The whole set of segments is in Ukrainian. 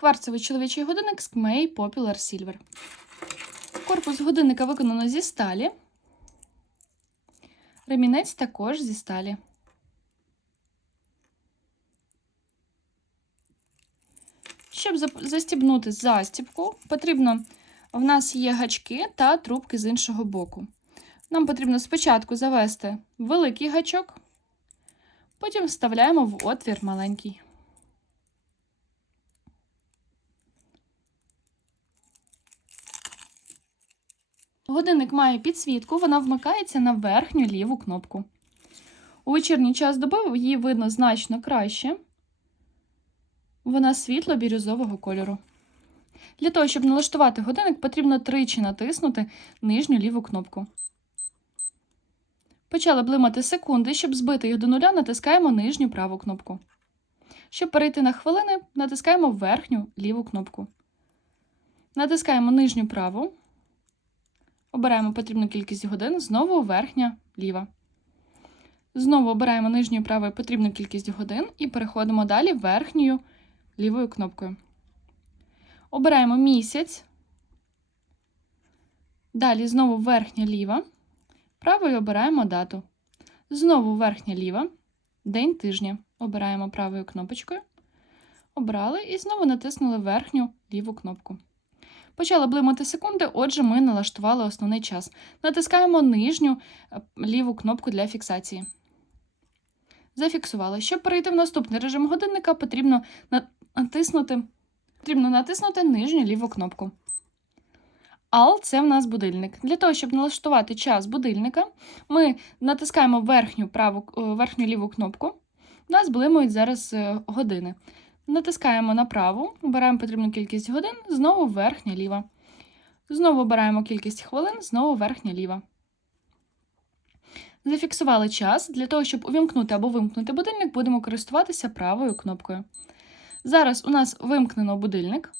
Кварцевий чоловічий годинник Skmei Popular Silver. Корпус годинника виконано зі сталі. Ремінець також зі сталі. Щоб застібнути застібку, потрібно в нас є гачки та трубки з іншого боку. Нам потрібно спочатку завести великий гачок, потім вставляємо в отвір маленький. Годинник має підсвітку, вона вмикається на верхню ліву кнопку. У вечірній час доби її видно значно краще. Вона світло-бірюзового кольору. Для того, щоб налаштувати годинник, потрібно тричі натиснути нижню ліву кнопку. Почали блимати секунди. Щоб збити їх до нуля, натискаємо нижню праву кнопку. Щоб перейти на хвилини, натискаємо верхню ліву кнопку. Натискаємо нижню праву. Обираємо потрібну кількість годин, знову верхня ліва. Знову обираємо нижню праву потрібну кількість годин і переходимо далі верхньою лівою кнопкою. Обираємо місяць. Далі знову верхня ліва. Правою обираємо дату. Знову верхня ліва. День тижня. Обираємо правою кнопочкою. Обрали і знову натиснули верхню ліву кнопку. Почали блимати секунди, отже, ми налаштували основний час. Натискаємо нижню е, ліву кнопку для фіксації. Зафіксували. Щоб перейти в наступний режим годинника, потрібно натиснути, потрібно натиснути нижню ліву кнопку. Ал це в нас будильник. Для того, щоб налаштувати час будильника, ми натискаємо верхню, праву, е, верхню ліву кнопку. У нас блимають зараз е, години. Натискаємо на праву, обираємо потрібну кількість годин, знову верхня ліва. Знову обираємо кількість хвилин, знову верхня ліва. Зафіксували час. Для того, щоб увімкнути або вимкнути будильник, будемо користуватися правою кнопкою. Зараз у нас вимкнено будильник.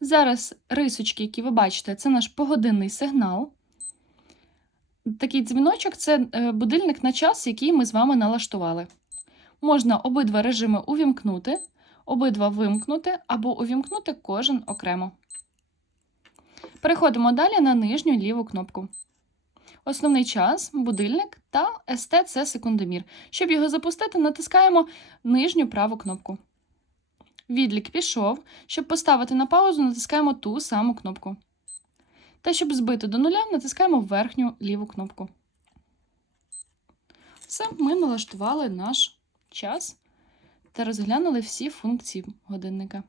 Зараз рисочки, які ви бачите, це наш погодинний сигнал. Такий дзвіночок це е, будильник на час, який ми з вами налаштували. Можна обидва режими увімкнути, обидва вимкнути або увімкнути кожен окремо. Переходимо далі на нижню ліву кнопку. Основний час, будильник та ST – це секундомір. Щоб його запустити, натискаємо нижню праву кнопку. Відлік пішов. Щоб поставити на паузу, натискаємо ту саму кнопку. Та щоб збити до нуля, натискаємо верхню ліву кнопку. Все, ми налаштували наш час та розглянули всі функції годинника.